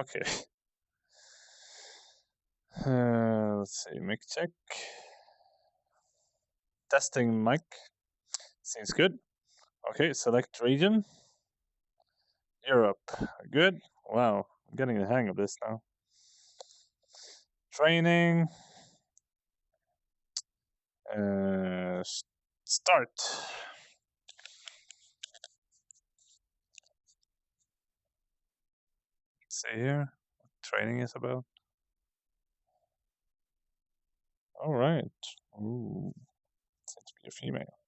Okay. Let's see. Mic check. Testing mic. Seems good. Okay. Select region. Europe. Good. Wow. I'm getting the hang of this now. Training. Start. Let's see here what training is about. All right. Ooh. Seems to be a female.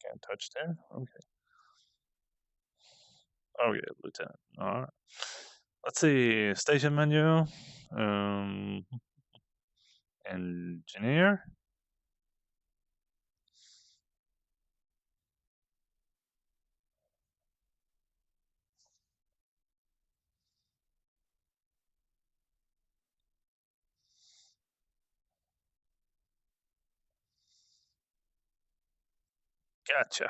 Can't touch there. Okay. Oh yeah, lieutenant. All right. Let's see. Station menu. Engineer. Gotcha.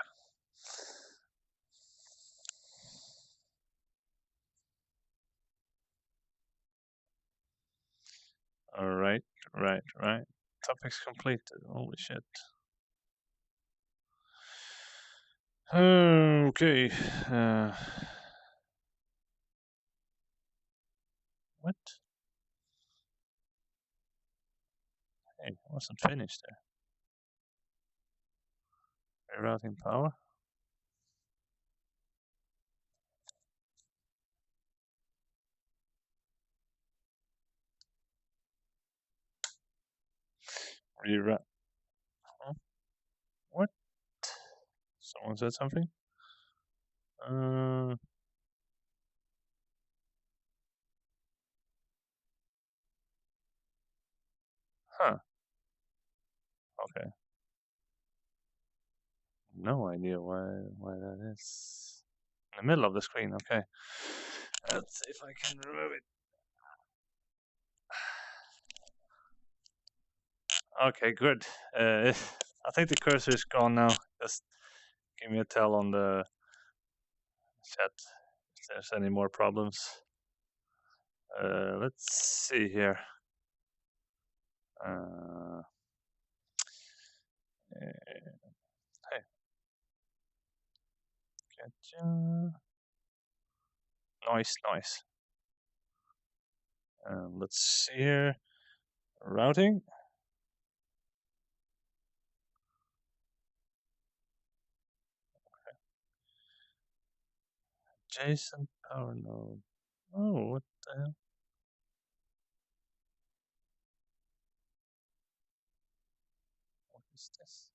All right. Right. Topics completed. Holy shit. Okay. What? Hey, I wasn't finished there. Rerouting power. Reroute. Huh? What? Someone said something? Uh, huh. Okay. No idea why that is. In the middle of the screen. Okay. Let's see if I can remove it. Okay, good. I think the cursor is gone now. Just give me a tell on the chat if there's any more problems. Let's see here. Uh, hey, gotcha. Nice. Let's see here. Routing. Adjacent power node. Oh, what the hell? What is this?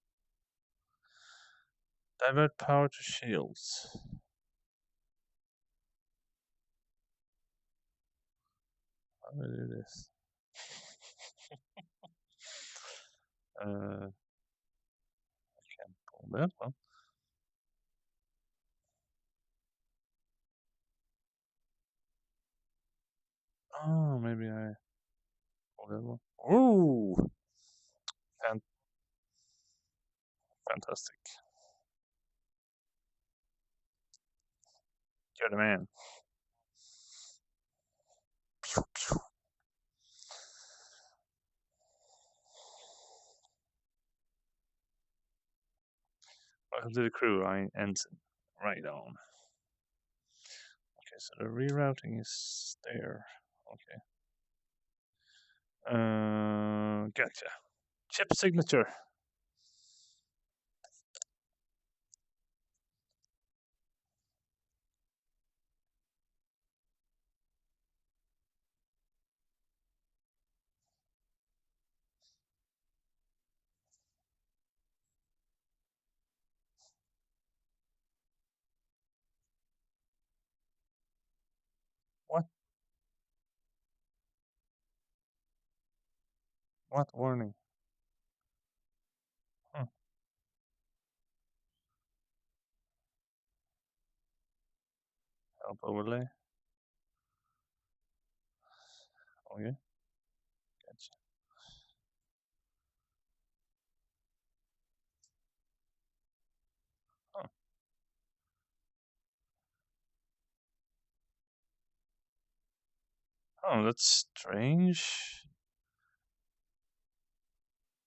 Divert power to shields. How do I do this? I can't pull that one. Oh, maybe I pull that one. Ooh, fantastic. You're the man. Pew, pew. Welcome to the crew. I'm ensign. Right on. Okay, so the rerouting is there. Okay. Gotcha. Chip signature. What? What warning? Hmm. Help overlay. Okay. Gotcha. Oh. Oh, that's strange.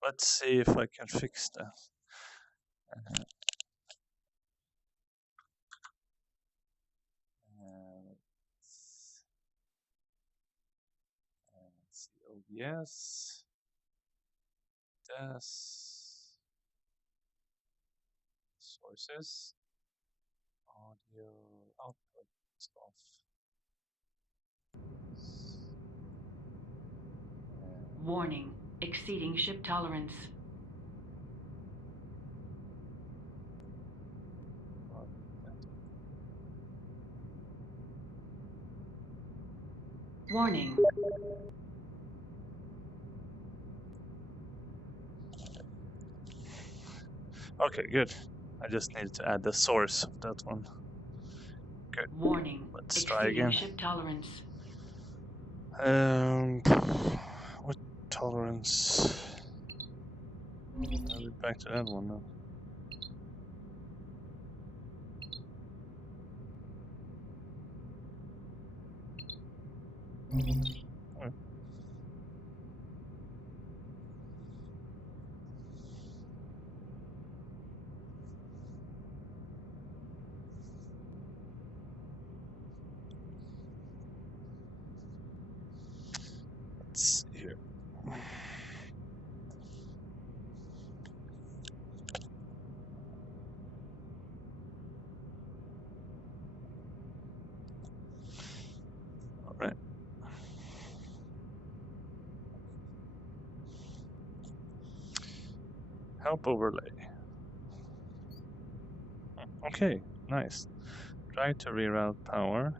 Let's see if I can fix that. Let's see, OBS. Das. Sources. Audio output stuff. Warning, exceeding ship tolerance. Warning. Okay, good. I just needed to add the source of that one. Good. Warning, Let's try exceeding again. ship tolerance. What tolerance? I'll be back to that one now. Oh. Let's see here. All right. Help overlay. Okay, nice. Try to reroute power.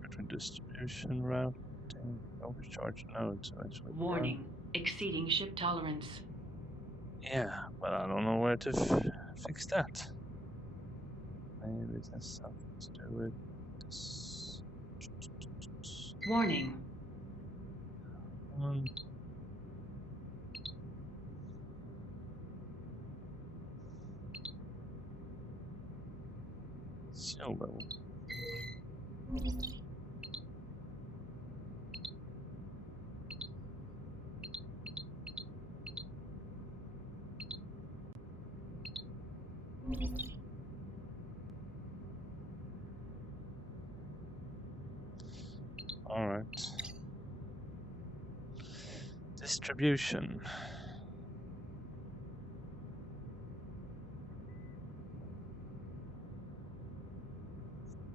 Between distribution routing, overcharge nodes eventually. Warning, exceeding ship tolerance. Yeah, but I don't know where to fix that. Maybe it has something to do with this. Warning. Silver. All right. Distribution.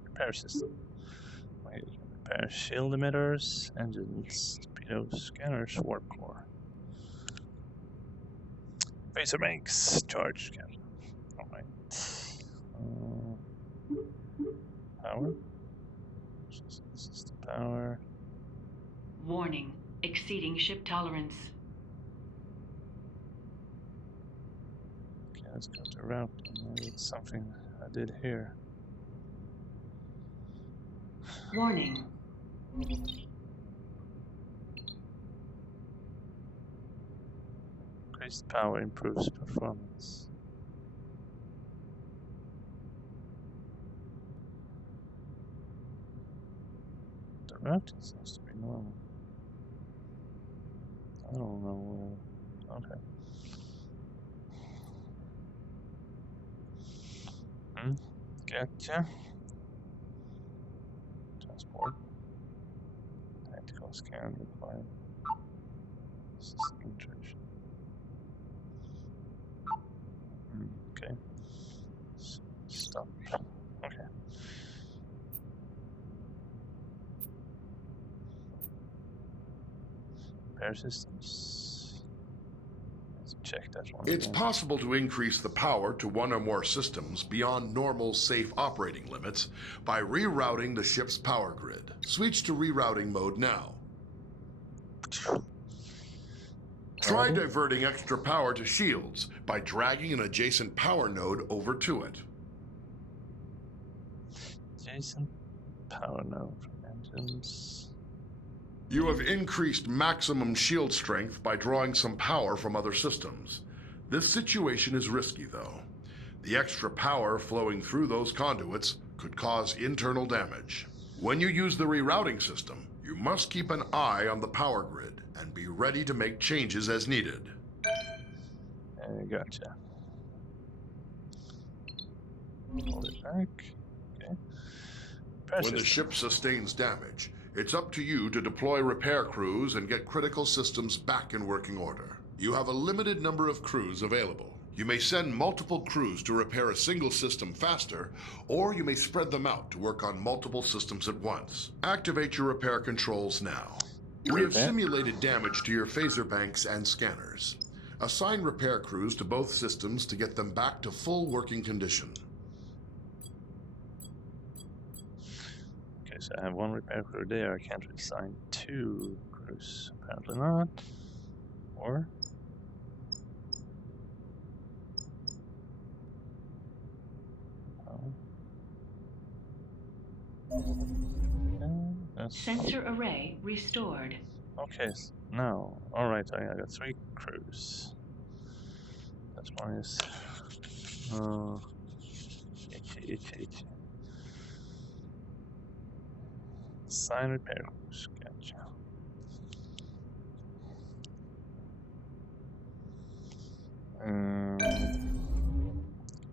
Repair system. Wait, repair shield emitters, engines, torpedo scanners, warp core. Phaser banks, charge scan. Alright. Power. This is the power. Warning, exceeding ship tolerance. Okay, let's go to route. Maybe it's something I did here. Warning. Increased power improves performance. The routing seems to be normal. I don't know. Okay. Gotcha. Transport. Tactical scan required. System interaction. Okay. Stop. Okay. Repair systems. Let's check that one. It's again. possible to increase the power to one or more systems beyond normal safe operating limits by rerouting the ship's power grid. Switch to rerouting mode now. Try diverting extra power to shields by dragging an adjacent power node over to it. Adjacent power now from engines. You have increased maximum shield strength by drawing some power from other systems. This situation is risky, though. The extra power flowing through those conduits could cause internal damage. When you use the rerouting system, you must keep an eye on the power grid and be ready to make changes as needed. Gotcha. Hold it back. Okay. When the ship sustains damage, it's up to you to deploy repair crews and get critical systems back in working order. You have a limited number of crews available. You may send multiple crews to repair a single system faster, or you may spread them out to work on multiple systems at once. Activate your repair controls now. We have simulated damage to your phaser banks and scanners. Assign repair crews to both systems to get them back to full working condition. Okay, so I have one repair crew there. I can't assign 2 crews. Apparently not. Or? Sensor array restored. Okay, now, alright, I got 3 crews. That one is... itchy. Sign repair crews, gotcha.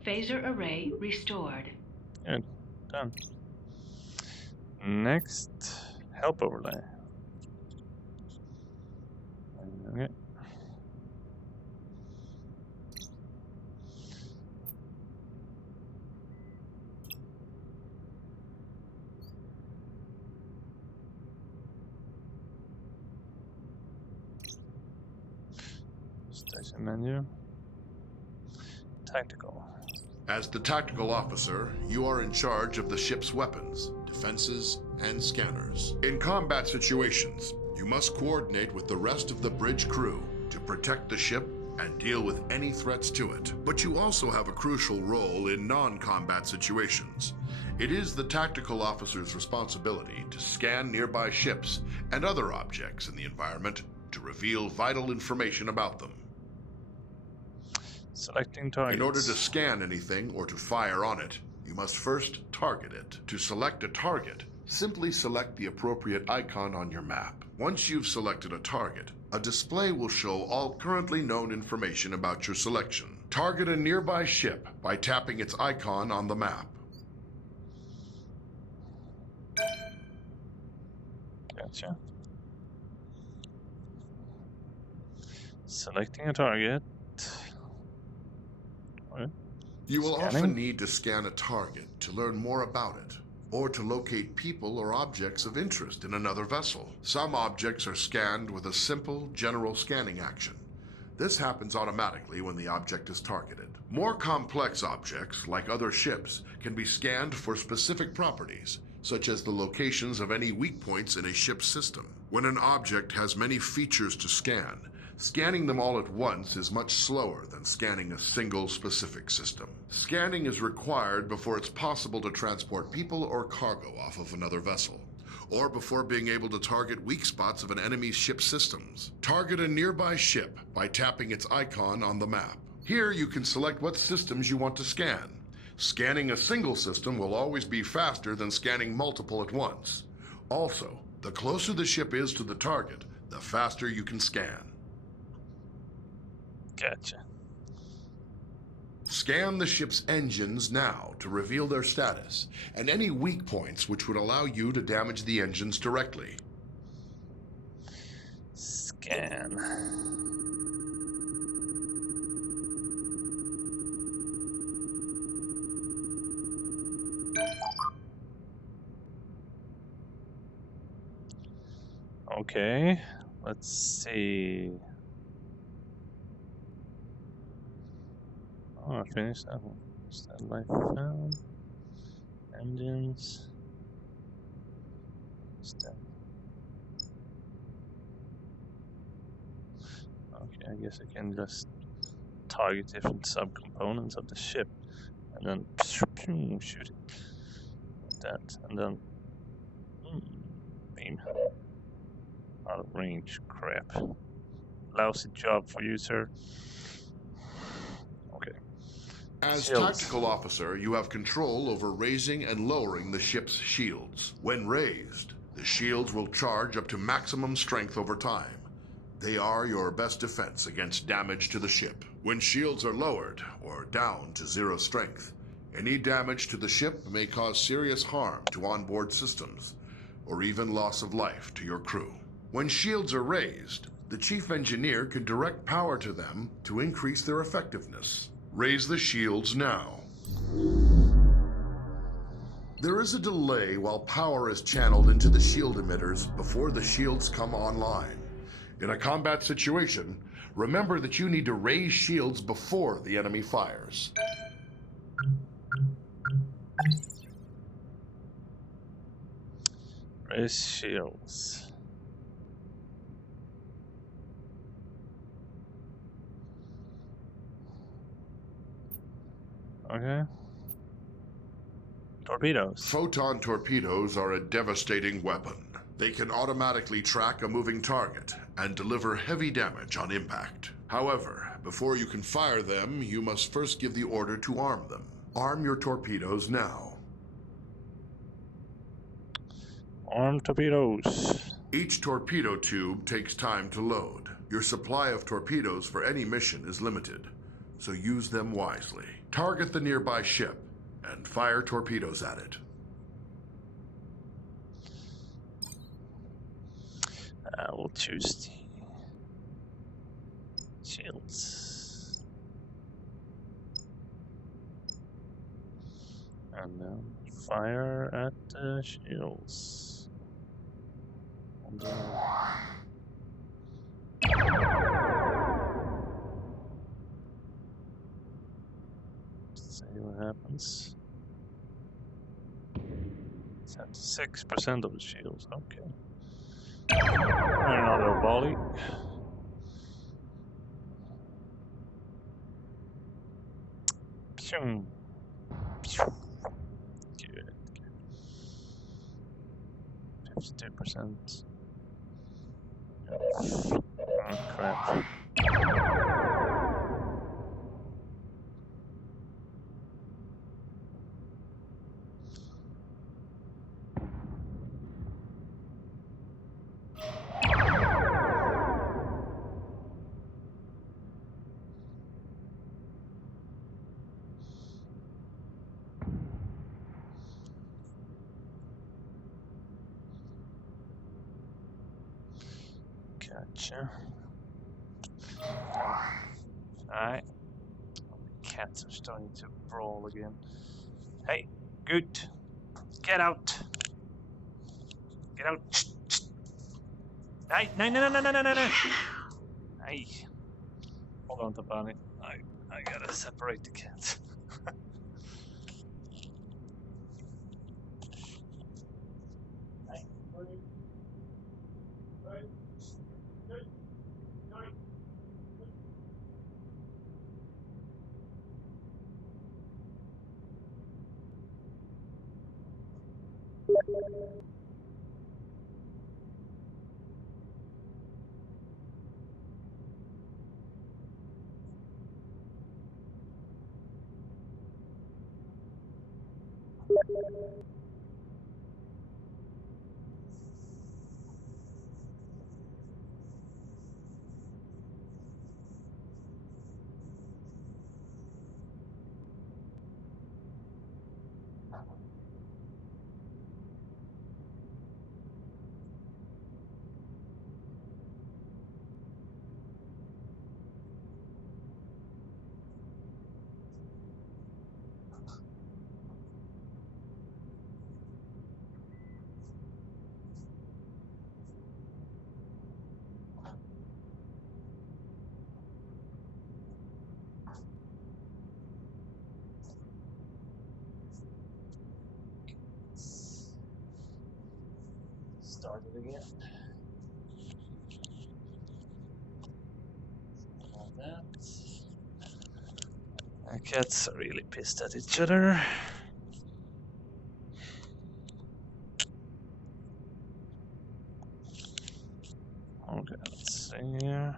Phaser array restored. Good, done. Next, help overlay. Okay. Station menu. Tactical. As the tactical officer, you are in charge of the ship's weapons, defenses, and scanners. In combat situations, you must coordinate with the rest of the bridge crew to protect the ship and deal with any threats to it. But you also have a crucial role in non-combat situations. It is the tactical officer's responsibility to scan nearby ships and other objects in the environment to reveal vital information about them. Selecting targets. In order to scan anything or to fire on it, you must first target it. To select a target, simply select the appropriate icon on your map. Once you've selected a target, a display will show all currently known information about your selection. Target a nearby ship by tapping its icon on the map. Gotcha. Selecting a target. Okay. You will Scanning. often need to scan a target to learn more about it, or to locate people or objects of interest in another vessel. Some objects are scanned with a simple, general scanning action. This happens automatically when the object is targeted. More complex objects, like other ships, can be scanned for specific properties, such as the locations of any weak points in a ship's system. When an object has many features to scan, scanning them all at once is much slower than scanning a single specific system. Scanning is required before it's possible to transport people or cargo off of another vessel, or before being able to target weak spots of an enemy's ship systems. Target a nearby ship by tapping its icon on the map. Here you can select what systems you want to scan. Scanning a single system will always be faster than scanning multiple at once. Also, the closer the ship is to the target, the faster you can scan. Gotcha. Scan the ship's engines now to reveal their status, and any weak points which would allow you to damage the engines directly. Scan. Okay, let's see. Oh, I finished that one. Is that life found? Engines. Step. Okay, I guess I can just target different subcomponents of the ship and then shoot it. that, and then beam out of range. Crap. Lousy job for you, sir. Okay. As Shields. tactical officer, you have control over raising and lowering the ship's shields. When raised, the shields will charge up to maximum strength over time. They are your best defense against damage to the ship. When shields are lowered or down to 0 strength, any damage to the ship may cause serious harm to onboard systems, or even loss of life to your crew. When shields are raised, the chief engineer can direct power to them to increase their effectiveness. Raise the shields now. There is a delay while power is channeled into the shield emitters before the shields come online. In a combat situation, remember that you need to raise shields before the enemy fires. Raise shields. Okay. Torpedoes. Photon torpedoes are a devastating weapon. They can automatically track a moving target and deliver heavy damage on impact. However, before you can fire them, you must first give the order to arm them. Arm your torpedoes now. Arm torpedoes. Each torpedo tube takes time to load. Your supply of torpedoes for any mission is limited, so use them wisely. Target the nearby ship and fire torpedoes at it. We'll choose the shields. And then fire at the shields. And then... see what happens. 76% of the shields, okay. Another volley. Good. Good. 52%. Oh crap. Gotcha. Alright. Cats are starting to brawl again. Hey, good. Get out. Get out. Hey, no, no, no, no, no, no, no. Hey. Hold on, Tapani. I gotta separate the cats. Start it again. Like that. Our cats are really pissed at each other. here.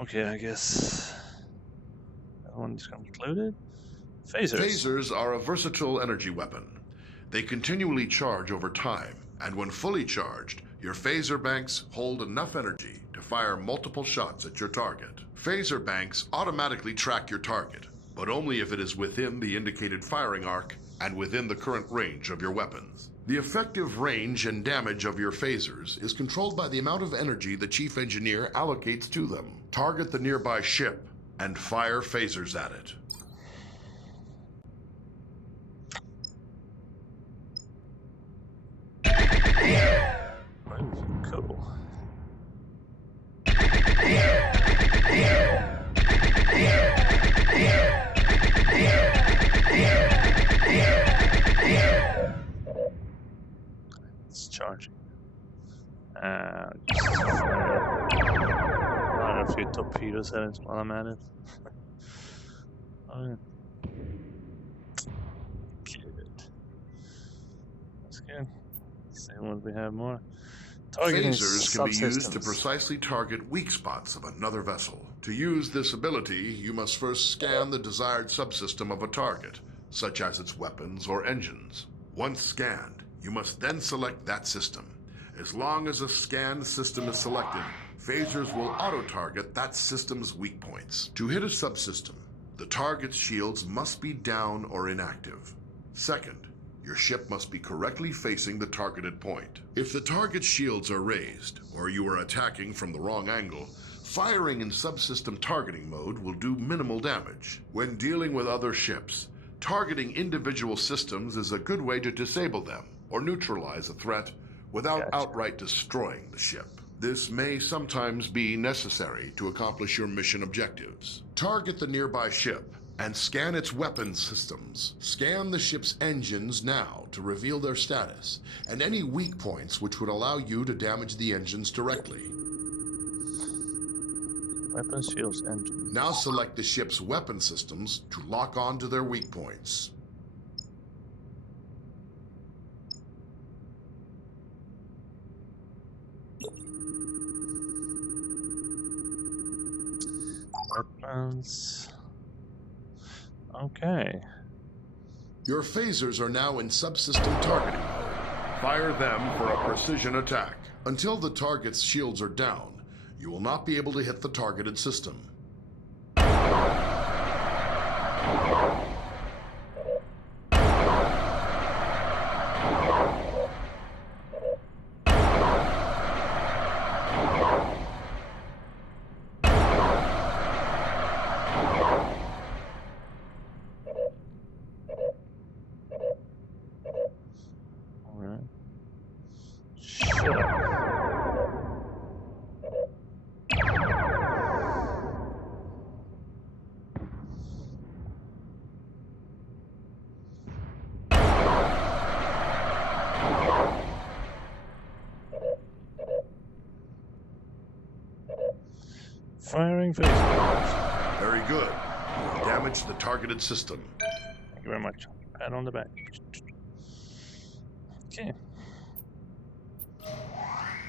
Okay, I guess that one's concluded. Phasers. Phasers are a versatile energy weapon. They continually charge over time, and when fully charged, your phaser banks hold enough energy to fire multiple shots at your target. Phaser banks automatically track your target, but only if it is within the indicated firing arc and within the current range of your weapons. The effective range and damage of your phasers is controlled by the amount of energy the chief engineer allocates to them. Target the nearby ship and fire phasers at it. Oh, cool. It's charging. Just fire a few torpedoes at it while I'm at it. Oh, good. That's good. Let's see what we have more. Targeting Phasers can be used to subsystems. precisely target weak spots of another vessel. To use this ability, you must first scan the desired subsystem of a target, such as its weapons or engines. Once scanned, you must then select that system. As long as a scanned system is selected, phasers will auto-target that system's weak points. To hit a subsystem, the target's shields must be down or inactive. Second, your ship must be correctly facing the targeted point. If the target's shields are raised, or you are attacking from the wrong angle, firing in subsystem targeting mode will do minimal damage. When dealing with other ships, targeting individual systems is a good way to disable them or neutralize a threat without outright destroying the ship. This may sometimes be necessary to accomplish your mission objectives. Target the nearby ship and scan its weapons systems. Scan the ship's engines now to reveal their status and any weak points which would allow you to damage the engines directly. Weapons, shields, engines. Now select the ship's weapon systems to lock on to their weak points. Weapons. Okay. Your phasers are now in subsystem targeting mode. Fire them for a precision attack. Until the target's shields are down, you will not be able to hit the targeted system. Alright. Shut up. Firing phasers. Very good. You have damaged the targeted system. Thank you very much. Pat on the back. Okay.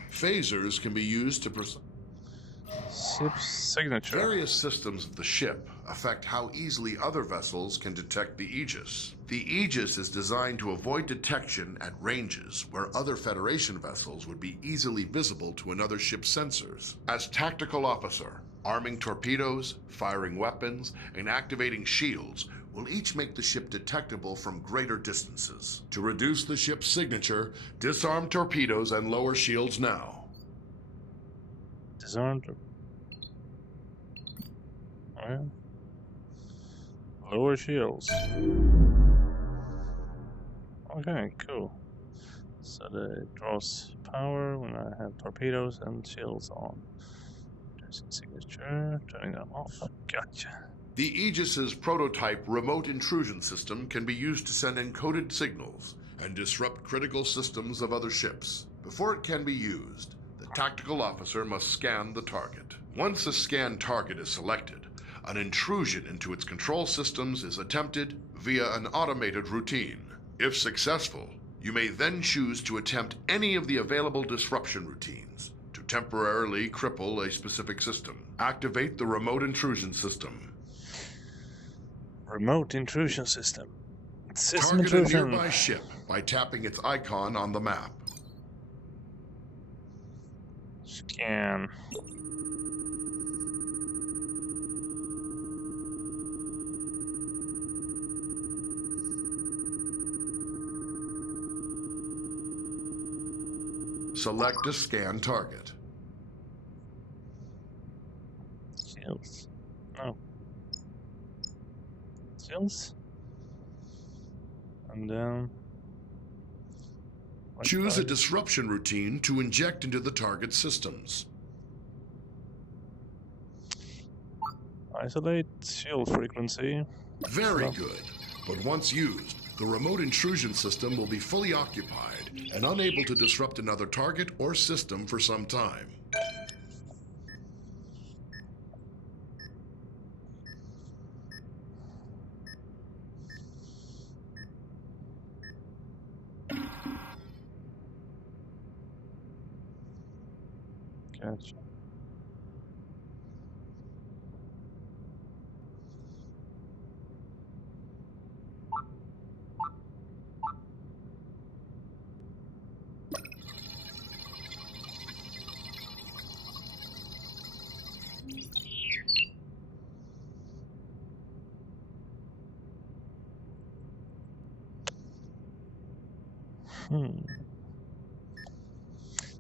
Phasers can be used to Ship's signature. various systems of the ship affect how easily other vessels can detect the Aegis. The Aegis is designed to avoid detection at ranges where other Federation vessels would be easily visible to another ship's sensors. As tactical officer, arming torpedoes, firing weapons, and activating shields will each make the ship detectable from greater distances. To reduce the ship's signature, disarm torpedoes and lower shields now. Disarmed. Alright. Lower shields. Okay, cool. So it draws power when I have torpedoes and shields on. There's a signature. Turning them off. Gotcha. The Aegis's prototype remote intrusion system can be used to send encoded signals and disrupt critical systems of other ships. Before it can be used, the tactical officer must scan the target. Once a scanned target is selected, An intrusion into its control systems is attempted via an automated routine. If successful, you may then choose to attempt any of the available disruption routines to temporarily cripple a specific system. Activate the remote intrusion system. Remote intrusion system. System Target a intrusion. nearby ship by tapping its icon on the map. Scan. Select a scan target. Shields. No. Shields. And then... Choose a disruption routine to inject into the target systems. Isolate shield frequency. Very good. But once used, the remote intrusion system will be fully occupied and unable to disrupt another target or system for some time. Gotcha.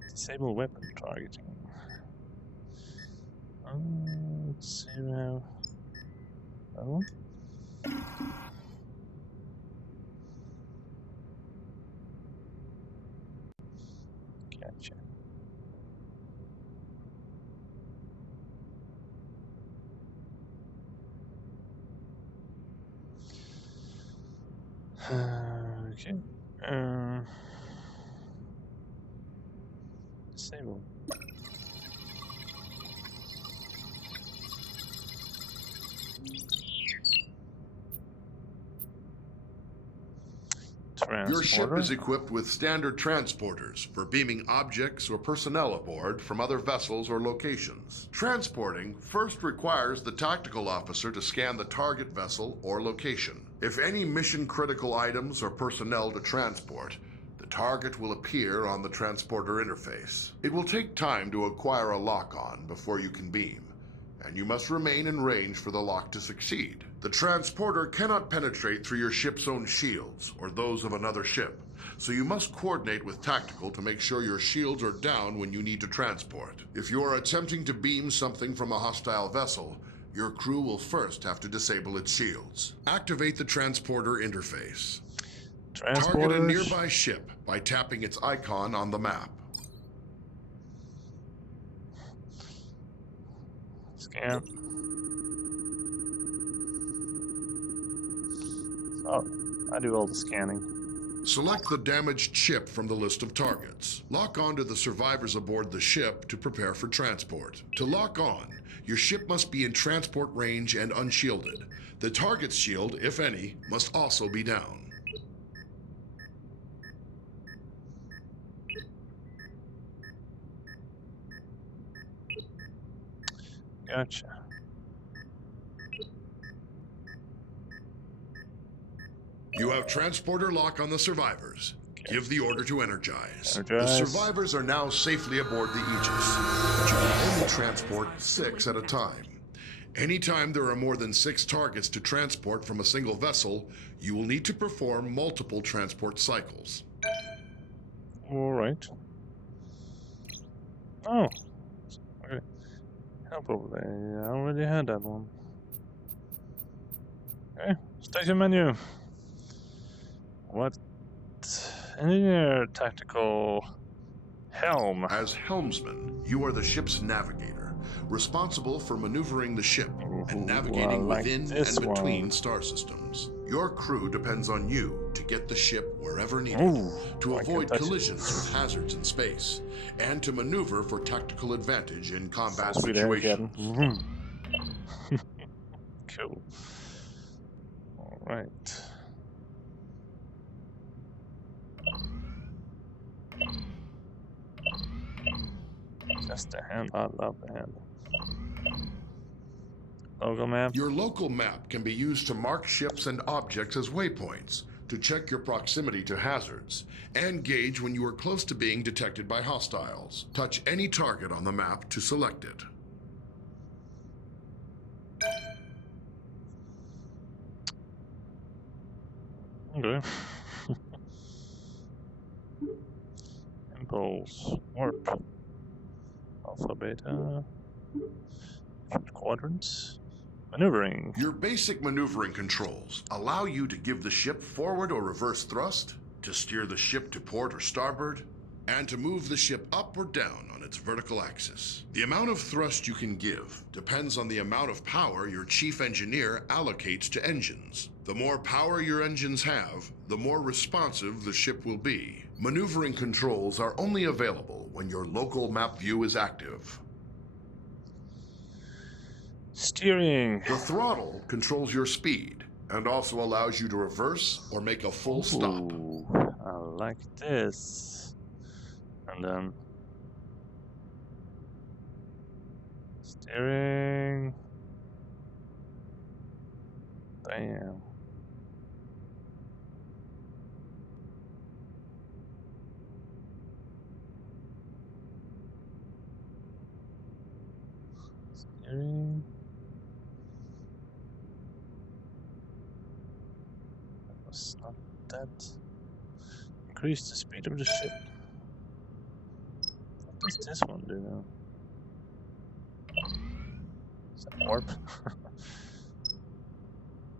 Disable weapon targeting. Let's see now. That one? Gotcha. Okay. Disable. Your ship Transporter. is equipped with standard transporters for beaming objects or personnel aboard from other vessels or locations. Transporting first requires the tactical officer to scan the target vessel or location. If any mission-critical items or personnel to transport, the target will appear on the transporter interface. It will take time to acquire a lock-on before you can beam, and you must remain in range for the lock to succeed. The transporter cannot penetrate through your ship's own shields or those of another ship, so you must coordinate with tactical to make sure your shields are down when you need to transport. If you are attempting to beam something from a hostile vessel, your crew will first have to disable its shields. Activate the transporter interface. Target a nearby ship by tapping its icon on the map. Scan. Oh, I do all the scanning. Select the damaged ship from the list of targets. Lock on to the survivors aboard the ship to prepare for transport. To lock on, your ship must be in transport range and unshielded. The target's shield, if any, must also be down. Gotcha. You have transporter lock on the survivors. Give the order to energize. Energize. The survivors are now safely aboard the Aegis, but you can only transport 6 at a time. Anytime there are more than 6 targets to transport from a single vessel, you will need to perform multiple transport cycles. Alright. Oh. Okay. Help over there. I already had that one. Okay. Station menu. What? Engineer tactical helm. As helmsman, you are the ship's navigator, responsible for maneuvering the ship and navigating like within this and between one. star systems. Your crew depends on you to get the ship wherever needed, Ooh, to I can avoid touch it. collisions with hazards in space, and to maneuver for tactical advantage in combat Sweet air, situations. Captain. Cool. All right. Just the handle. I love the handle. Local map. Your local map can be used to mark ships and objects as waypoints, to check your proximity to hazards, and gauge when you are close to being detected by hostiles. Touch any target on the map to select it. Okay. Impulse. Warp. Alpha, beta. Quadrants. Maneuvering. Your basic maneuvering controls allow you to give the ship forward or reverse thrust, to steer the ship to port or starboard, and to move the ship up or down on its vertical axis. The amount of thrust you can give depends on the amount of power your chief engineer allocates to engines. The more power your engines have, the more responsive the ship will be. Maneuvering controls are only available when your local map view is active. Steering. The throttle controls your speed and also allows you to reverse or make a full stop. Ooh, I like this. And then steering. Damn. Steering. That was not that. Increase the speed of the ship. What does this one do now? Is that warp?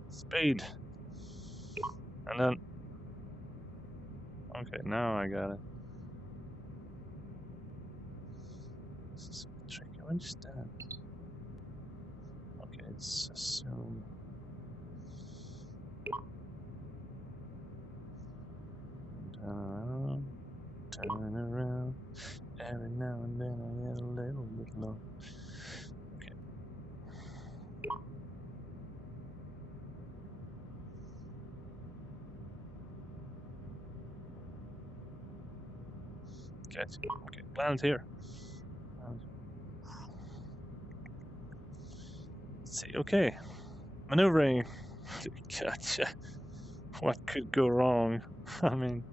Speed. And then. Okay, now I got it. This is a bit tricky. What is that? Okay, it's assume. Turn around. Every now and then I get a little bit low. Okay. Catch. Okay, land here. Let's see. Okay, maneuvering. Gotcha. What could go wrong? I mean,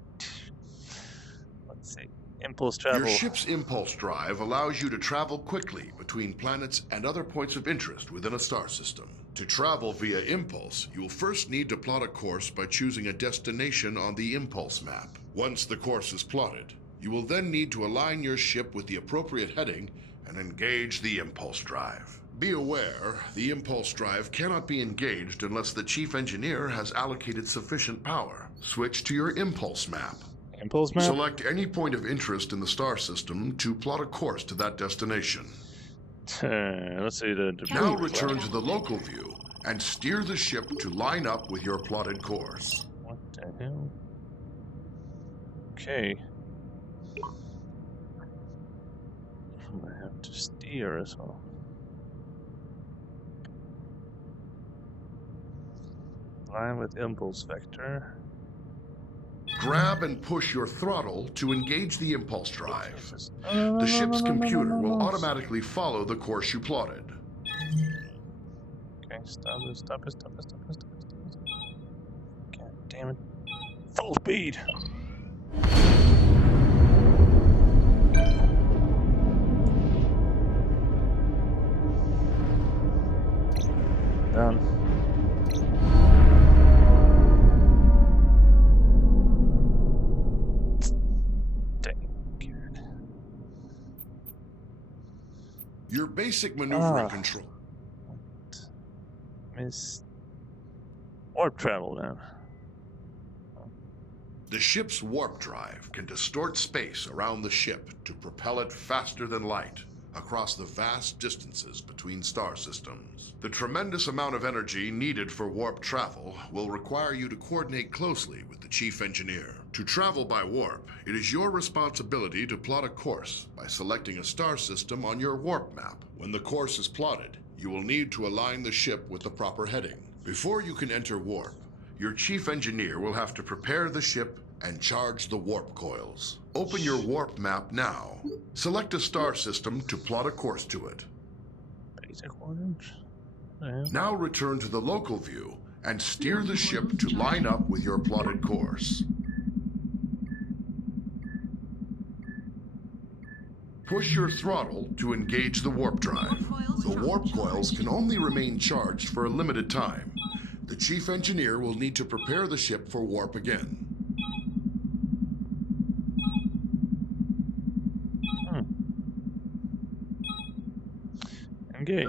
let's see. Impulse travel. Your ship's impulse drive allows you to travel quickly between planets and other points of interest within a star system. To travel via impulse, you will first need to plot a course by choosing a destination on the impulse map. Once the course is plotted, you will then need to align your ship with the appropriate heading and engage the impulse drive. Be aware, the impulse drive cannot be engaged unless the chief engineer has allocated sufficient power. Switch to your impulse map. Impulse map. Select any point of interest in the star system to plot a course to that destination. Let's see the Now return to the local view and steer the ship to line up with your plotted course. What the hell? Okay. I have to steer as well. Line with impulse vector. Grab and push your throttle to engage the impulse drive. The ship's computer will automatically follow the course you plotted. Okay, stop it, stop it, stop it, stop it, stop it, stop it. God damn it. Full speed! Done. Your basic maneuvering control. Miss warp travel now. The ship's warp drive can distort space around the ship to propel it faster than light across the vast distances between star systems. The tremendous amount of energy needed for warp travel will require you to coordinate closely with the chief engineer. To travel by warp, it is your responsibility to plot a course by selecting a star system on your warp map. When the course is plotted, you will need to align the ship with the proper heading. Before you can enter warp, your chief engineer will have to prepare the ship and charge the warp coils. Open your warp map now. Select a star system to plot a course to it. Beta coordinates. Yeah. Now return to the local view and steer the ship to line up with your plotted course. Push your throttle to engage the warp drive. The warp coils can only remain charged for a limited time. The chief engineer will need to prepare the ship for warp again. Engage.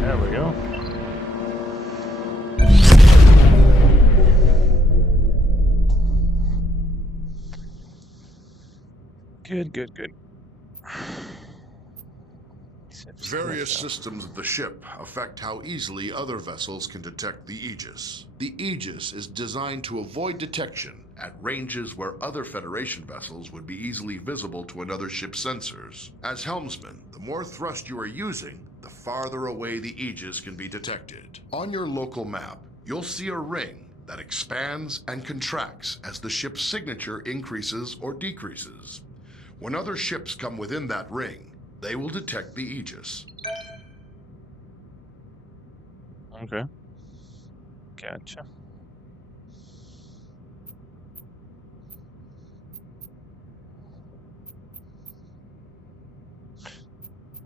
There we go. Good. Various systems of the ship affect how easily other vessels can detect the Aegis. The Aegis is designed to avoid detection at ranges where other Federation vessels would be easily visible to another ship's sensors. As helmsman, the more thrust you are using, the farther away the Aegis can be detected. On your local map, you'll see a ring that expands and contracts as the ship's signature increases or decreases. When other ships come within that ring, they will detect the Aegis. Okay. Gotcha.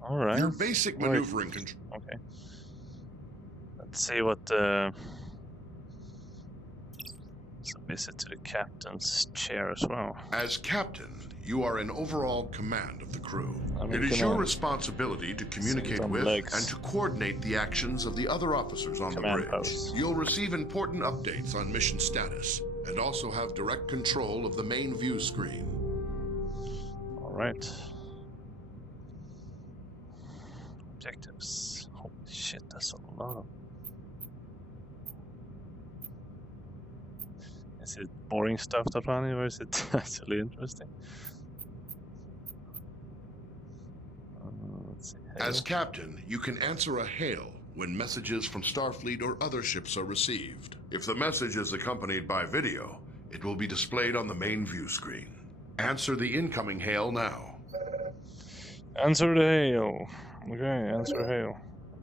All right. Your basic maneuvering control. Okay. Let's see what it's a visit to the captain's chair as well. As captain, you are in overall command of the crew. It is command. your responsibility to communicate on with legs. and to coordinate the actions of the other officers on Command the bridge. post. You'll receive important updates on mission status and also have direct control of the main view screen. All right. Objectives. Holy shit, that's a lot of. Is it boring stuff that's running, or is it actually interesting? Let's see. As captain, you can answer a hail when messages from Starfleet or other ships are received. If the message is accompanied by video, it will be displayed on the main view screen. Answer the incoming hail now. Answer the hail. Okay, answer hail.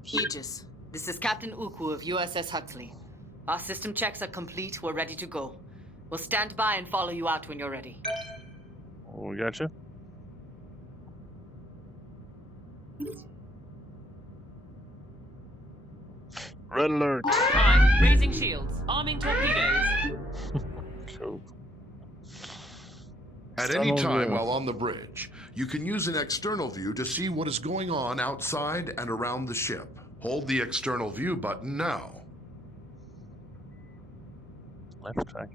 Aegis, this is Captain Uku of USS Huxley. Our system checks are complete. We're ready to go. We'll stand by and follow you out when you're ready. Oh, we gotcha. Red alert. Time. Raising shields. Arming torpedoes. Cool. At any time while on the bridge, you can use an external view to see what is going on outside and around the ship. Hold the external view button now. Left track.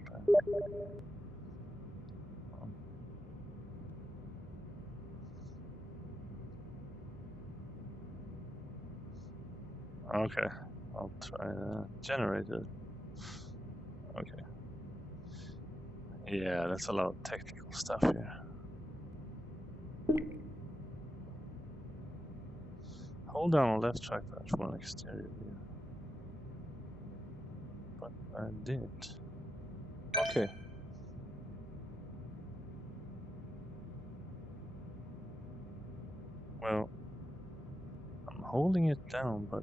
Okay, I'll try to generate it. Okay. Yeah, that's a lot of technical stuff here. Hold down on left track touch for an exterior view. But I didn't. Okay. Well, I'm holding it down, but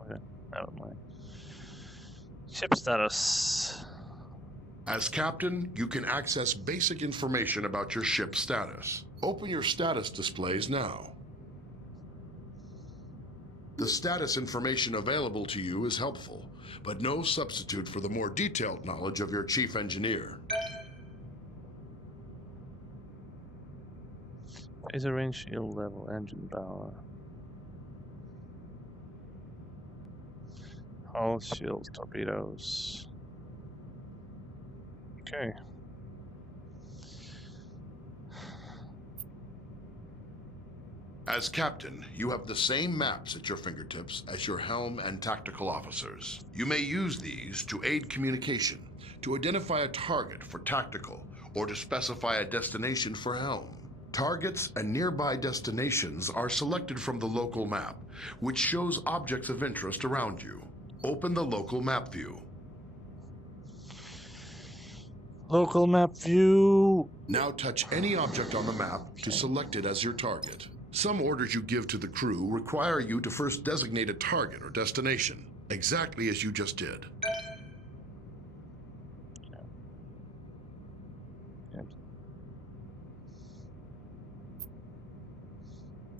okay, never mind. Ship status. As captain, you can access basic information about your ship's status. Open your status displays now. The status information available to you is helpful, but no substitute for the more detailed knowledge of your chief engineer. Phaser range, shield level, engine power. Hull, shields, torpedoes. Okay. As captain, you have the same maps at your fingertips as your helm and tactical officers. You may use these to aid communication, to identify a target for tactical, or to specify a destination for helm. Targets and nearby destinations are selected from the local map, which shows objects of interest around you. Open the local map view. Local map view. Now touch any object on the map to select it as your target. Some orders you give to the crew require you to first designate a target or destination, exactly as you just did.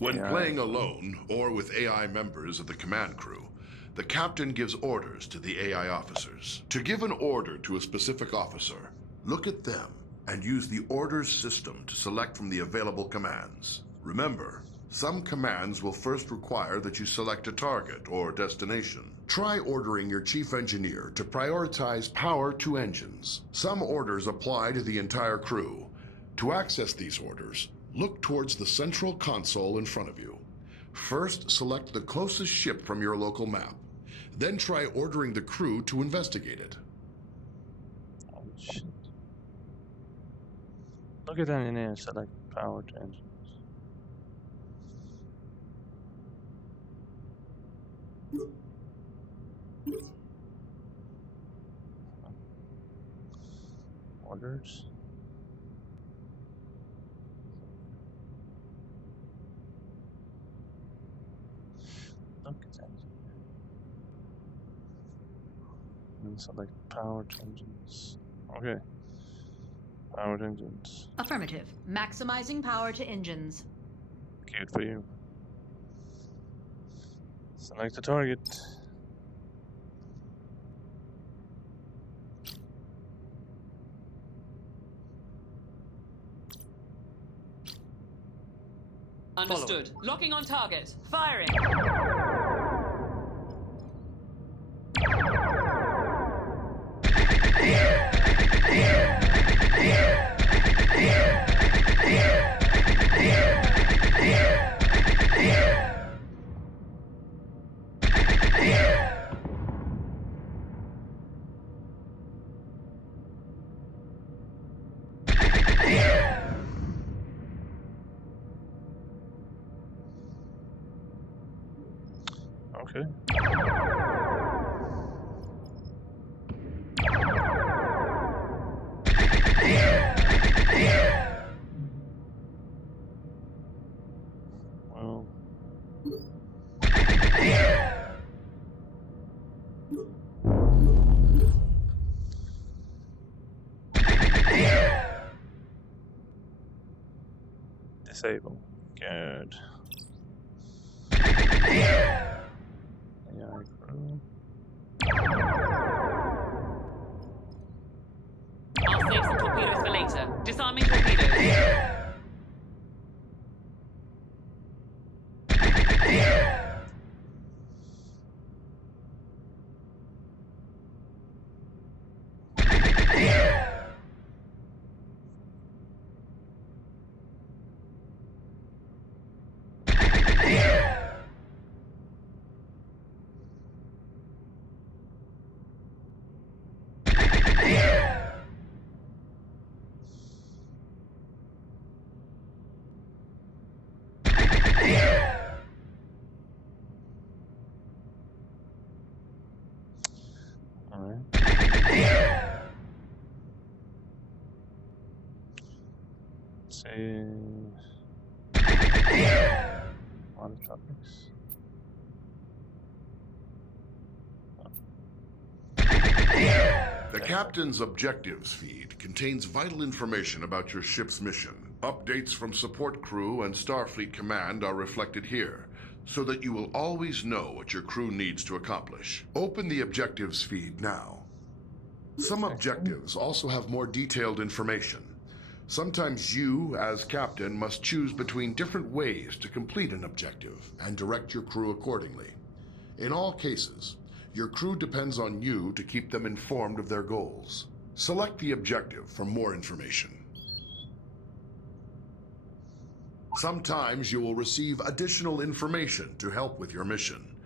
When playing alone or with AI members of the command crew, the captain gives orders to the AI officers. To give an order to a specific officer, look at them and use the orders system to select from the available commands. Remember, some commands will first require that you select a target or destination. Try ordering your chief engineer to prioritize power to engines. Some orders apply to the entire crew. To access these orders, look towards the central console in front of you. First, select the closest ship from your local map. Then try ordering the crew to investigate it. Oh, shit. Look at engineer, select power to engines. Orders. Look at engine. And select power to engines. Okay. Power to engines. Affirmative. Maximizing power to engines. Cute for you. Select the target. Understood. Locking on target. Firing. Okay. Well. Disable. Good. AI crew. I'll save some torpedoes for later. Disarming torpedoes. Alright. Save. On topics. The captain's objectives feed contains vital information about your ship's mission. Updates from support crew and Starfleet Command are reflected here, so that you will always know what your crew needs to accomplish. Open the objectives feed now. Some objectives also have more detailed information. Sometimes you, as captain, must choose between different ways to complete an objective and direct your crew accordingly. In all cases, your crew depends on you to keep them informed of their goals. Select the objective for more information. Sometimes you will receive additional information to help with your mission.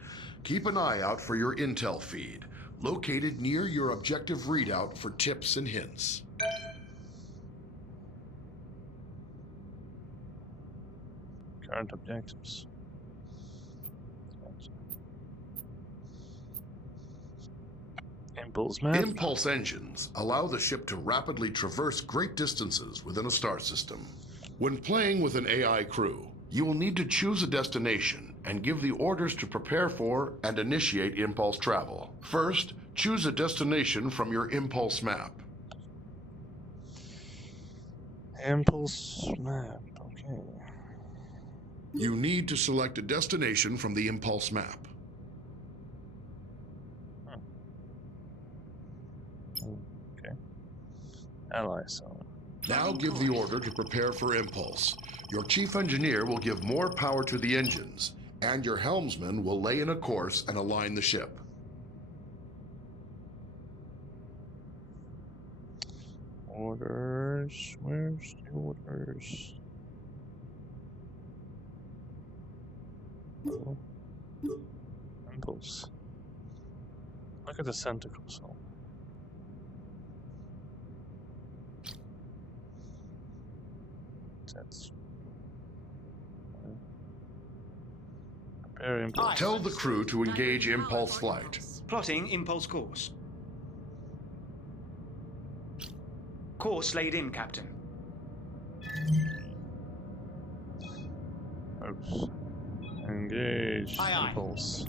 Keep an eye out for your intel feed, located near your objective readout for tips and hints. Current objectives. Impulse map. Impulse engines allow the ship to rapidly traverse great distances within a star system. When playing with an AI crew, you will need to choose a destination and give the orders to prepare for and initiate impulse travel. First, choose a destination from your impulse map. Impulse map. Okay. You need to select a destination from the impulse map. Okay. Allies. Now give the order to prepare for impulse. Your chief engineer will give more power to the engines, and your helmsman will lay in a course and align the ship. Orders. Where's the orders? Oh. Impulse. Look at the center console. That's prepare impulse. Tell the crew to engage impulse flight. Plotting impulse course. Course laid in, Captain. Oops. Engage Aye, aye. impulse.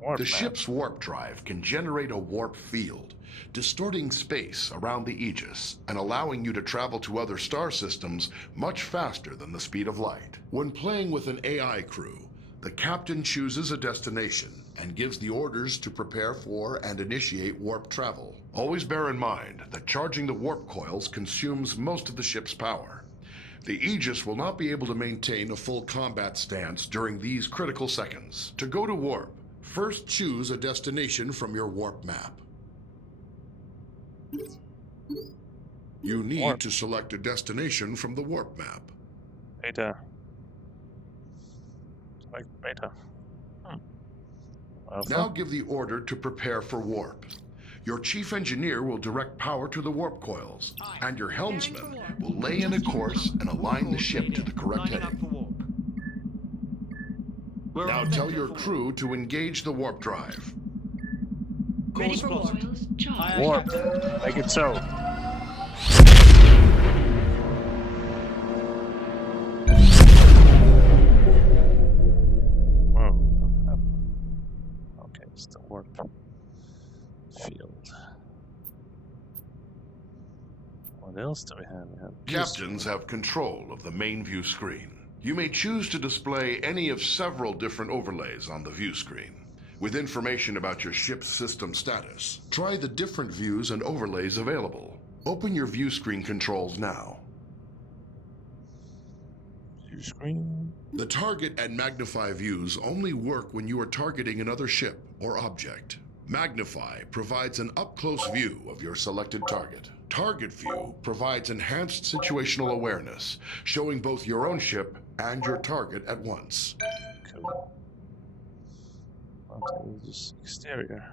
Warp The map. ship's warp drive can generate a warp field, distorting space around the Aegis and allowing you to travel to other star systems much faster than the speed of light. When playing with an AI crew, the captain chooses a destination and gives the orders to prepare for and initiate warp travel. Always bear in mind that charging the warp coils consumes most of the ship's power. The Aegis will not be able to maintain a full combat stance during these critical seconds. To go to warp, first choose a destination from your warp map. You need Warp. to select a destination from the warp map. Beta. Like beta. Alpha. Now give the order to prepare for warp. Your chief engineer will direct power to the warp coils, and your helmsman will lay in a course and align the ship to the correct Lining up heading. for warp. We're Now on tell vector your for crew to engage the warp drive. Ready Course for plotted. coils charged. Aye, aye, Warp. Captain. Make it so. Whoa. What happened? Okay, it's the warp field. What else do we have? We have Captains have control of the main view screen. You may choose to display any of several different overlays on the view screen, with information about your ship's system status. Try the different views and overlays available. Open your view screen controls now. view screen. The target and magnify views only work when you are targeting another ship or object. Magnify provides an up-close view of your selected target. Target view provides enhanced situational awareness, showing both your own ship and your target at once. Cool. Onto this exterior.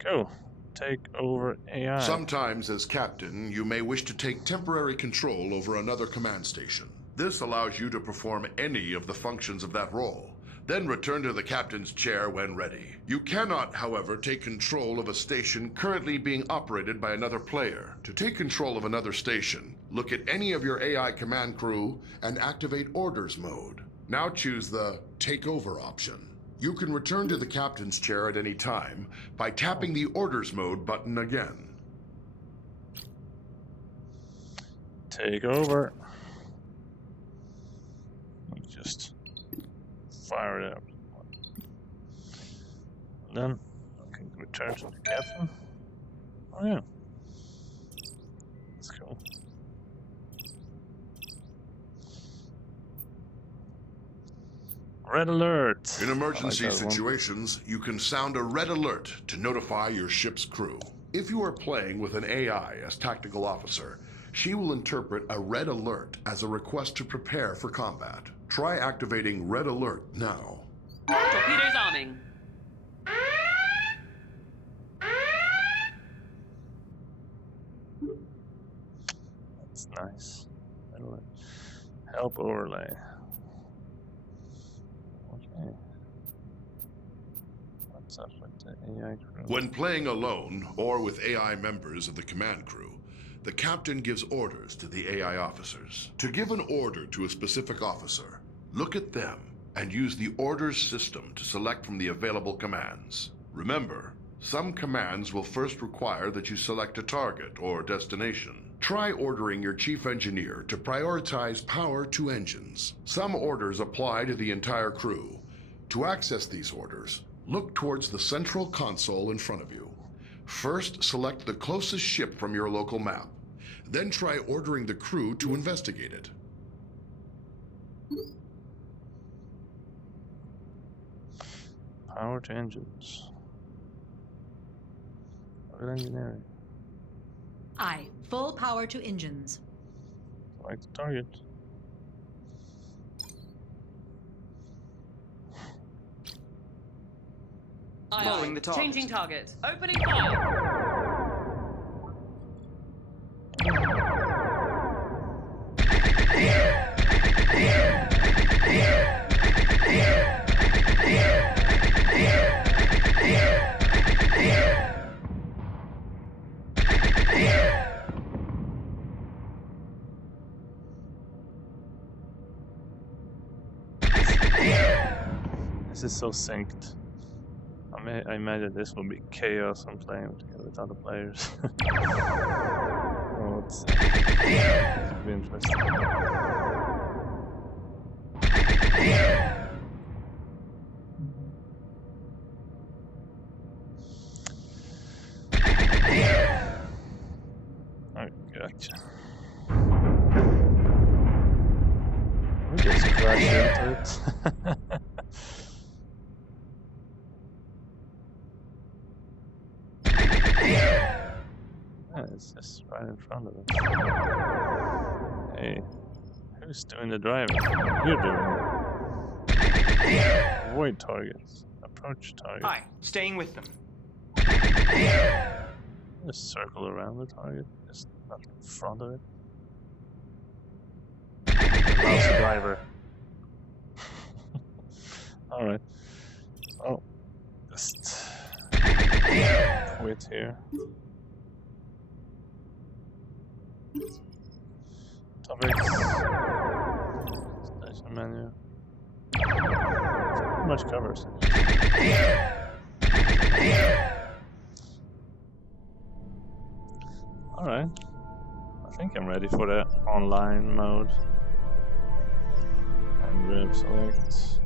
Cool. Take over AI. Sometimes, as captain, you may wish to take temporary control over another command station. This allows you to perform any of the functions of that role, then return to the captain's chair when ready. You cannot, however, take control of a station currently being operated by another player. To take control of another station, look at any of your AI command crew and activate orders mode. Now choose the Take Over option. You can return to the captain's chair at any time by tapping the Orders Mode button again. Take over. Let me just fire it up. And then I can return to the captain. Oh yeah. Let's go. Red alert. In emergency I like that one. situations, you can sound a red alert to notify your ship's crew. If you are playing with an AI as tactical officer, She will interpret a red alert as a request to prepare for combat. Try activating red alert now. Torpedoes arming. That's nice. Help overlay. Okay. What's up with the AI crew? When playing alone or with AI members of the command crew, the captain gives orders to the AI officers. To give an order to a specific officer, look at them and use the orders system to select from the available commands. Remember, some commands will first require that you select a target or destination. Try ordering your chief engineer to prioritize power to engines. Some orders apply to the entire crew. To access these orders, look towards the central console in front of you. First, select the closest ship from your local map. Then try ordering the crew to investigate it. Power to engines. Civil engineering. Aye. Full power to engines. Select the target. Following the target. Changing target. Opening fire. This is so synced. I imagine this will be chaos when playing with other players. Oh, it's it'll be interesting. Alright, gotcha. We just crash into it. It's just right in front of us. Hey, who's doing the driving? You're doing it. Avoid targets. Approach target. Aye, staying with them. Just circle around the target, just not in front of it. Allows the driver. Alright. Oh, just quit here. Topics. Station menu. Not much covers. Alright. I think I'm ready for the online mode. And rev select.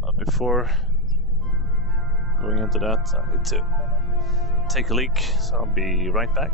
But before going into that, I need to take a leak, so I'll be right back.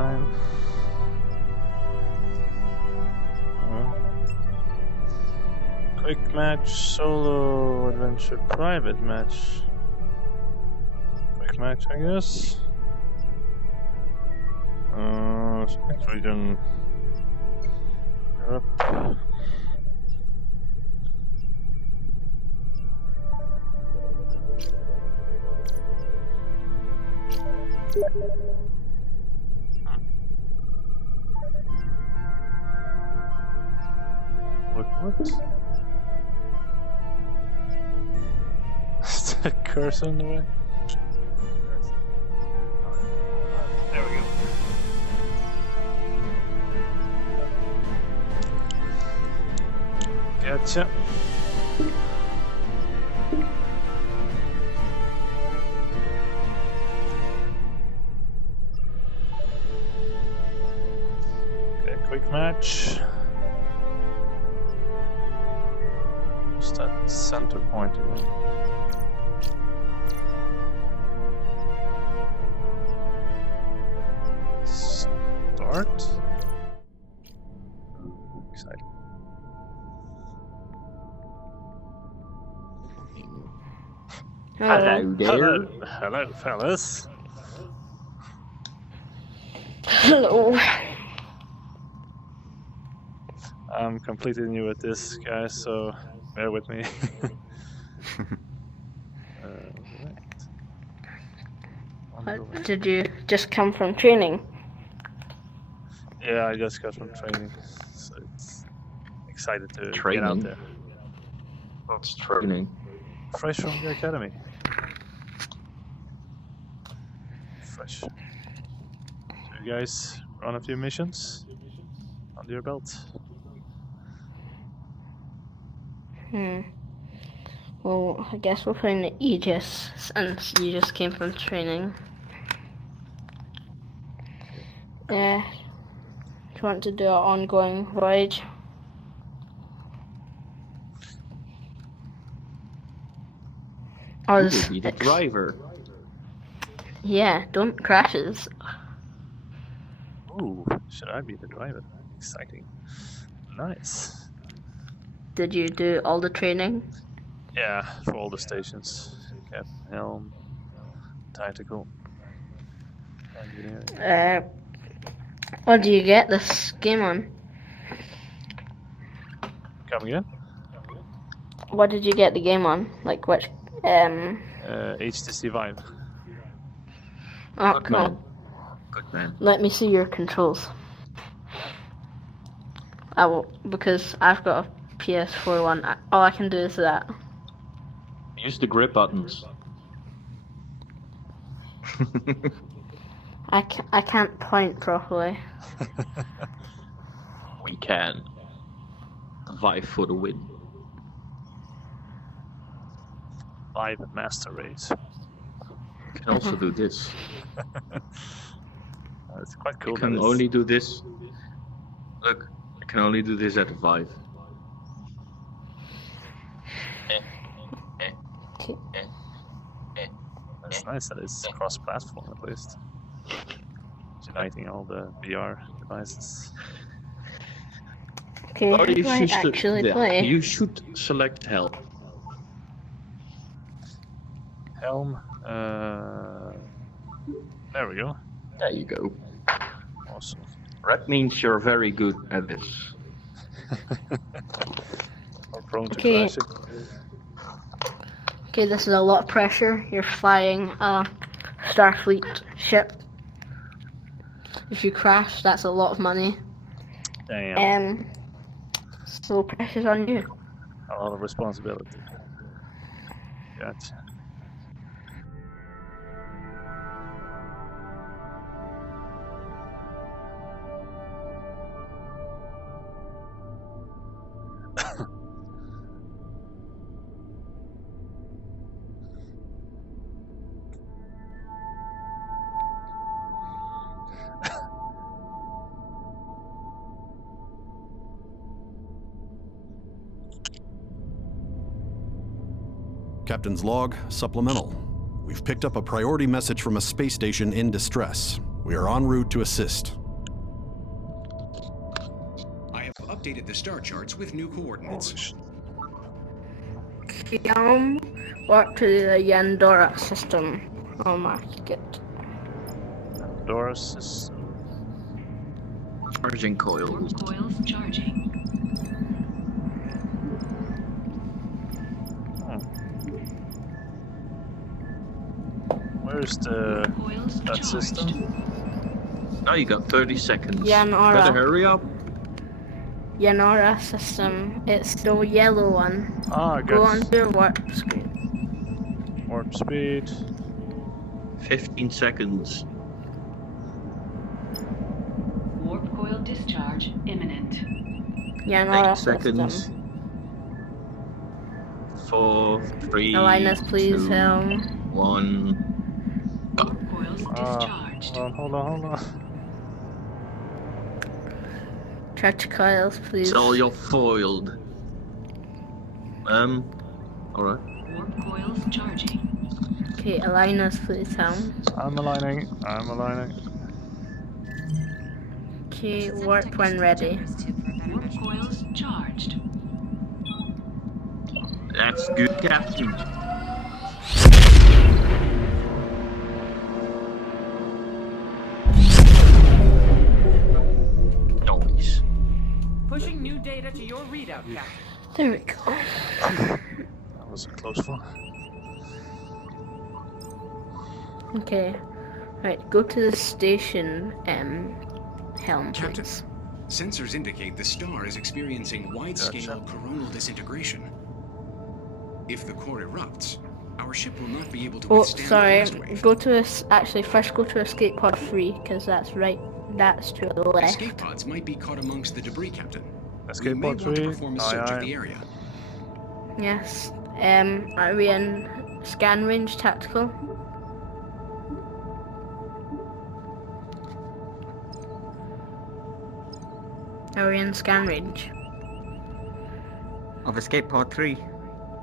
fine. Quick match, solo, adventure, private match. Quick match, I guess. Select region. Europe. What? Is the cursor on the way? There we go. Gotcha. Okay, quick match. What's that center point again? Start? Exciting. Hello there. Hello, fellas. Hello. I'm completely new at this, guys, so bear with me. What, did you just come from training? Yeah, I just got from training, so it's excited to get out Training? there. What's training? Fresh from the academy. Fresh. So you guys run a few missions under your belt. Well, I guess we're playing the Aegis since you just came from training. Do you want to do an ongoing voyage? You will be the driver. Yeah, don't crashes. Ooh, should I be the driver? Exciting. Nice. Did you do all the training? Yeah, for all the stations. Cap, helm, tactical, engineering. What do you get this game on? Come again? What did you get the game on? Like which? HTC Vive. Oh, Good cool. man. Good man. Let me see your controls. I will, because I've got a PS4 one. All I can do is that. Use the grip buttons. I can't point properly. We can. Vive for the win. Vive Master Race. You can also do this. It's quite cool. You can only do this. Look, I can only do this at the Vive. It's nice that it's cross-platform at least. Uniting all the VR devices. Okay, how do I actually play? You should select help. Helm. There we go. There you go. Awesome. That means you're very good at this. Or prone to Okay. crashing. Okay, this is a lot of pressure. You're flying a Starfleet ship. If you crash, that's a lot of money. Damn. So pressure's on you. A lot of responsibility. Gotcha. Captain's log, supplemental. We've picked up a priority message from a space station in distress. We are en route to assist. I have updated the star charts with new coordinates. Walk to the Yandora system. I'll mark it. Yandora system. Charging coils. Warp coils charging. Where's that system? Now you got 30 seconds. Yandora. Better hurry up. Yandora system. It's the yellow one. Ah, Go good. on your warp screen. Warp speed. 15 seconds. Warp coil discharge imminent. Yandora 8 seconds. system. 4, 3, Linus, please 2, helm. 1. Warp coils discharged. Hold on. Tractor coils, please. So you're foiled. Alright. Warp coils charging. Okay, align us, please, helm. I'm aligning. Okay, warp when ready. Warp coils charged. That's good, Captain. Noise. Pushing new data to your readout, Captain. There we go. That was a close one. Okay. Right, go to the station, helm, Captain, please. sensors indicate the star is experiencing wide-scale coronal disintegration. If the core erupts, our ship will not be able to Oh, withstand sorry. the blast wave. Go to actually first go to escape pod 3 because that's right. That's to the left. Escape pods might be caught amongst the debris, Captain. Escape we may pod want to 3. perform a search of the area. Yes. Are we in scan range tactical? Are we in scan range? Of escape pod 3.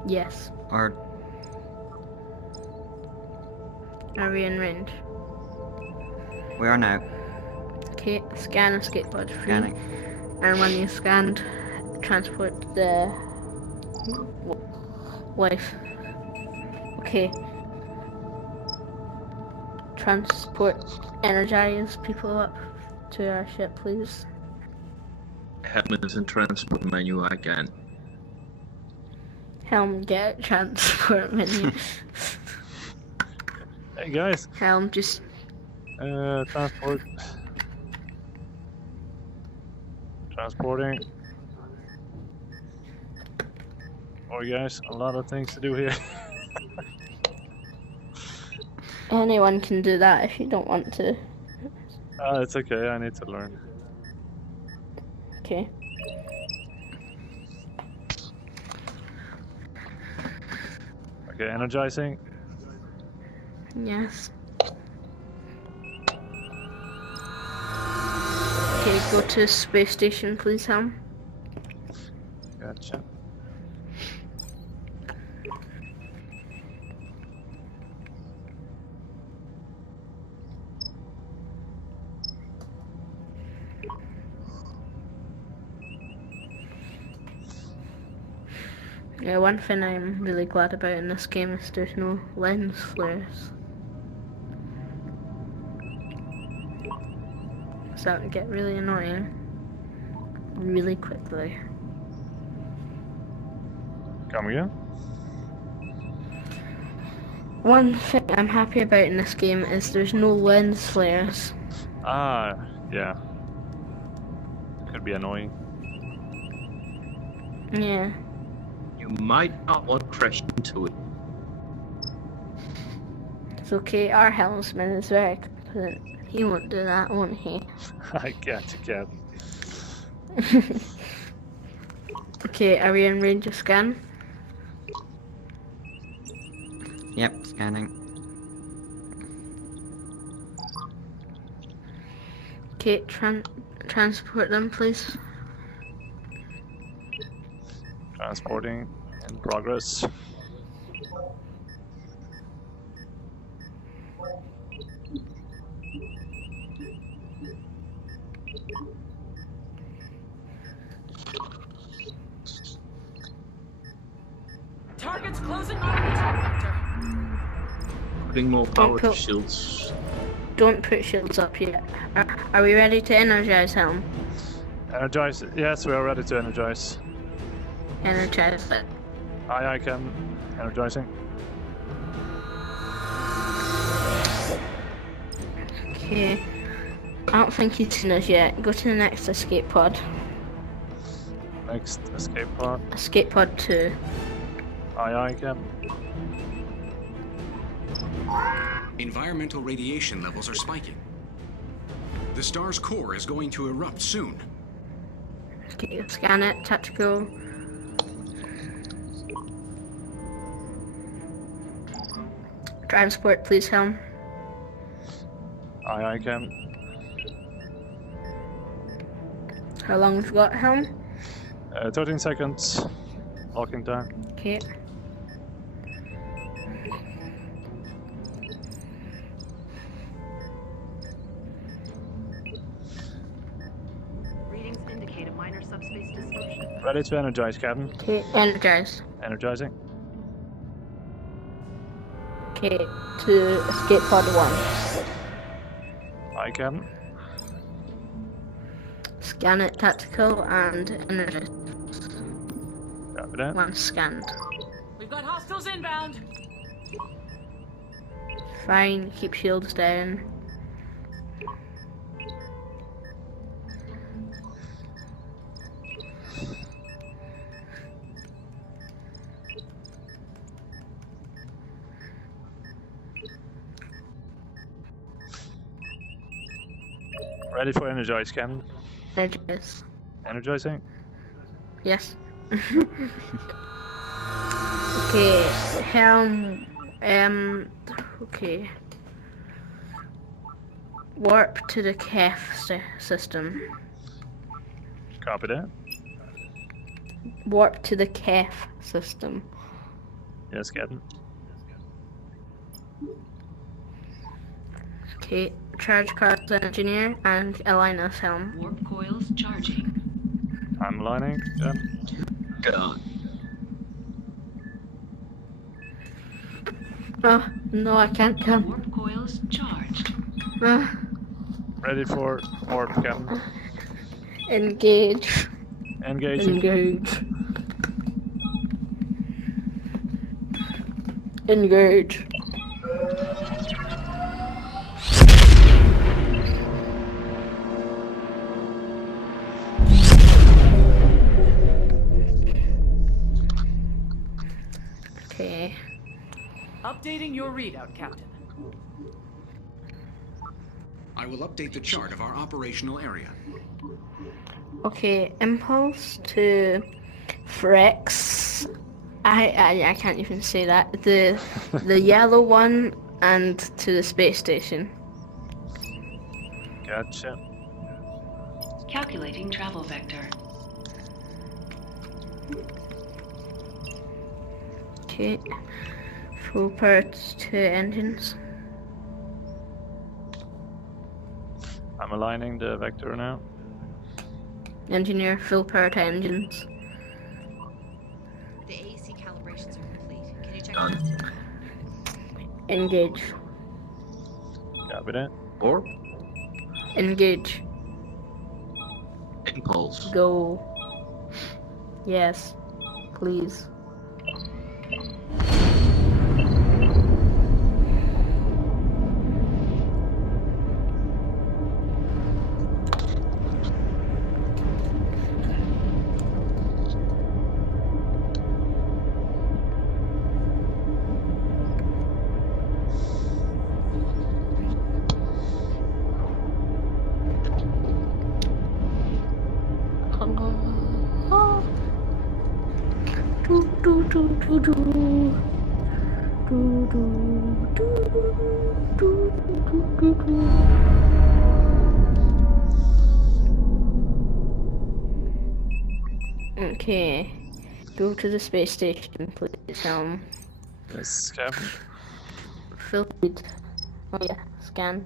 Yes. Or Are we in range? we are now. Okay, scan escape pod 3. Scanning. And when you scanned, transport the wife. Okay. Transport, energize people up to our ship, please. Helmets and transport menu again. Helm, get transport menu. Hey guys. Helm, just Transport. Transporting. Oh guys, a lot of things to do here. anyone can do that if you don't want to. It's okay, I need to learn. Okay. Okay, energizing. Yes. Okay, go to space station, please, Helm. Gotcha. Yeah, one thing I'm really glad about in this game is there's no lens flares. So that would get really annoying really quickly. Come again? One thing I'm happy about in this game is there's no lens flares. Ah, yeah. Could be annoying. Yeah. You might not want to crash into it. It's okay, our helmsman is very competent. He won't do that, won't he? I got you, Cap. Okay, are we in range of scan? Yep, scanning. Okay, transport them, please. Transporting in progress. Target's closing on an attack vector. Putting more power to put- shields. Don't put shields up yet. Are we ready to energize Helm? Energize. Yes, we are ready to energize. Energize it. I can. Energizing. Okay. I don't think he's seen us yet. Go to the next escape pod. Next escape pod. Escape pod 2. I can. Environmental radiation levels are spiking. The star's core is going to erupt soon. Okay, scan it. Tactical. Transport, please, Helm. I can. How long we've got, Helm? 13 seconds. Locking down. Okay. Readings indicate a minor subspace disruption. Ready to energize, Captain. Okay, energize. Energizing. Okay, to escape pod 1. I can. Scan it, tactical, and energize. Copy that. One scanned. We've got hostiles inbound. Fine, keep shields down. Ready for energize, Captain. Energize. Energizing. Yes. Okay, Helm, okay. Warp to the KEF system. Copy that. Warp to the KEF system. Yes, Captain. Okay, charge cards engineer and align us, Helm. Warp coils charging. I'm lining. God. Oh, no, I can't come. Warp coils charged. Ready for warp, Captain. Engage. Engaging. Engage. Engage. Okay. Updating your readout, Captain. I will update the chart of our operational area. Okay, impulse to Frex. I can't even say that. The yellow one and to the space station. Gotcha. Calculating travel vector. Okay. Full power to engines. I'm aligning the vector now. Engineer, full power to engines. The AC calibrations are complete. Can you check Done. that? Engage. Copy that. Or Engage. impulse. Go. Yes. Please. Okay. Go to the space station, please. Yes, Captain. Fill speed. Oh yeah, scan.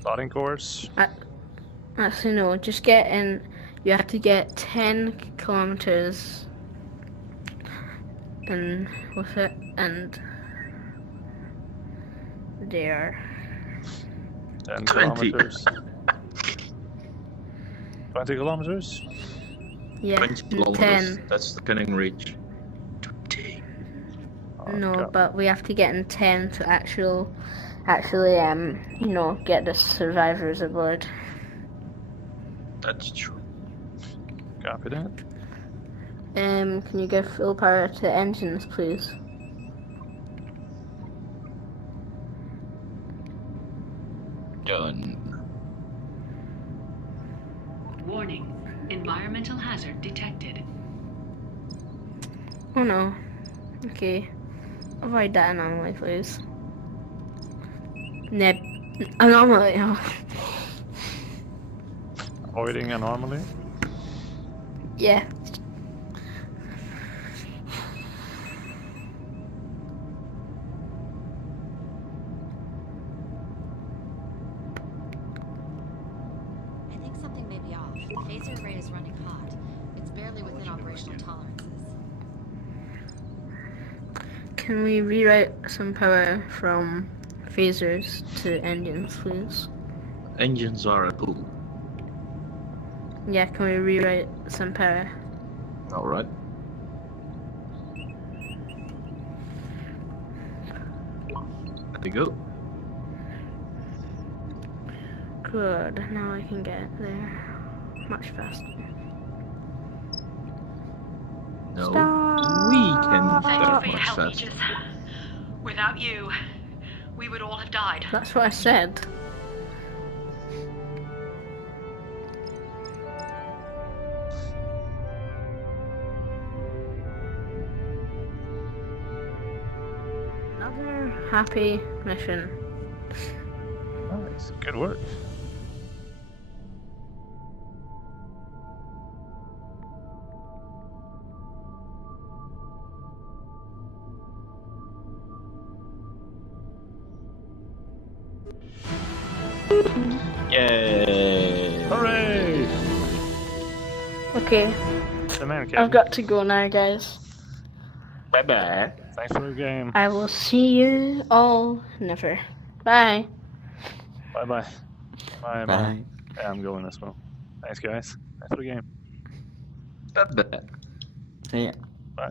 Starting course. Actually, no. Just get in. You have to get 10 kilometers. And with it, and there. 10 20. kilometers. 20 kilometers? Yeah, 20 kilometers. 10. That's the cunning reach. 20. No, Okay. but we have to get in 10 to actually, get the survivors aboard. That's true. Copy that. Can you give full power to engines, please? Done. Warning. Environmental hazard detected. Oh no. Okay. Avoid that anomaly, please. Anomaly. Oh. Avoiding anomaly. Yeah. I think something may be off. The phaser array is running hot. It's barely within operational tolerances. Can we rewrite some power from phasers to engines, please? Engines are a tool. Yeah, can we rewrite some power? Alright. There we go. Good. Now I can get there much faster. No. Stop. We can Thank you start for your much help, faster. Aegis. Without you, we would all have died. That's what I said. Another happy mission. Nice. Good work. Yay! Hooray! Okay, The man, I've Captain. got to go now, guys. Bye bye. Thanks for the game. I will see you all never. Bye. Bye bye. Bye bye. Bye. Yeah, I'm going as well. Thanks, guys. Thanks for the game. Bye bye. Yeah. Bye.